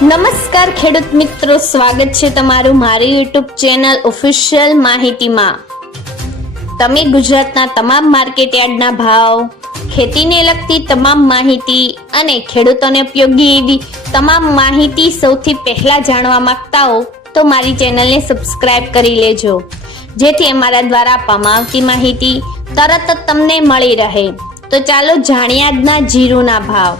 નમસ્કાર ખેડૂત મિત્રો, સ્વાગત છે તમારું મારી યુટ્યુબ ચેનલ ઓફિશિયલ માહિતીમાં। તમે ગુજરાતના તમામ માર્કેટયાર્ડના ભાવ, ખેતીને લગતી તમામ માહિતી અને ખેડૂતોને ઉપયોગી એવી તમામ માહિતી સૌથી પહેલા જાણવા માંગતા હો તો મારી ચેનલને સબસ્ક્રાઇબ કરી લેજો, જેથી અમારા દ્વારા આપવામાં આવતી માહિતી તરત જ તમને મળી રહે। તો ચાલો જાણીએ આજના જીરુના ભાવ।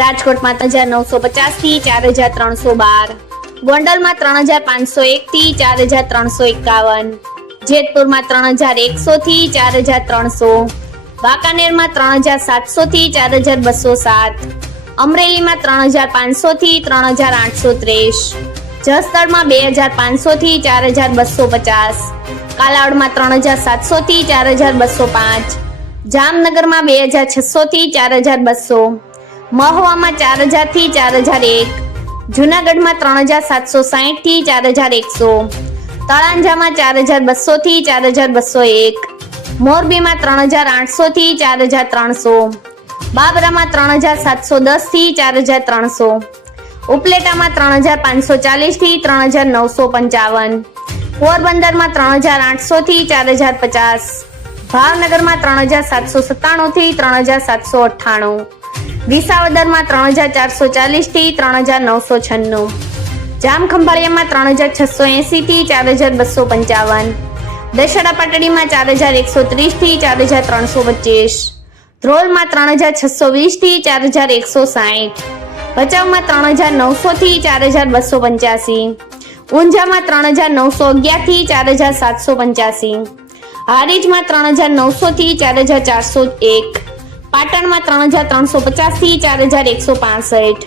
રાજકોટમાં 3950 થી 4312, ગોંડલમાં 3501 થી 4351, જેતપુરમાં 3100 થી 4300, વાંકાનેરમાં 3700 થી 4207, અમરેલીમાં 3500 થી 3830, જસદણમાં 2500 થી 4250, કાલાવડમાં 3700 થી 4205, જામનગરમાં 2600 થી 4200, મહુવામાં 4000 થી 4001, જુનાગઢમાં 3760 થી 4100, તળાંજામાં 4200 થી 4201, મોરબીમાં 3800 થી 4300, બાબરામાં 3710 થી 4300, ઉપલેટામાં 3540 થી 3955, પોરબંદરમાં 3800 થી 4050, ભાવનગરમાં 3797 થી 3798, વિસાવદરમાં 3440 થી 3996, જામખંભાળિયામાં 3680 થી 4255, દશેરા પાટડીમાં 4130 થી 4325, ધ્રોલમાં 3620 થી 4160, ભચાઉમાં 3900 થી 4285, ઊંઝામાં 3911 થી 4785, હારીજમાં 3900 થી 4401, પાટણમાં 3350 થી 4165,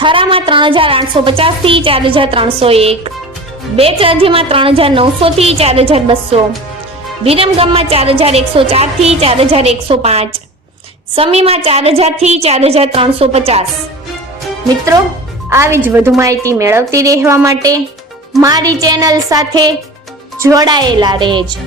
થરામાં 3850 થી 4301, બેચરાજીમાં 3900 થી 4200, વિરમગામમાં 4104 થી 4105, સમીમાં 4000 થી 4350। મિત્રો, આવી જ વધુ માહિતી મેળવતી રહેવા માટે મારી ચેનલ સાથે જોડાયેલા રહેજો।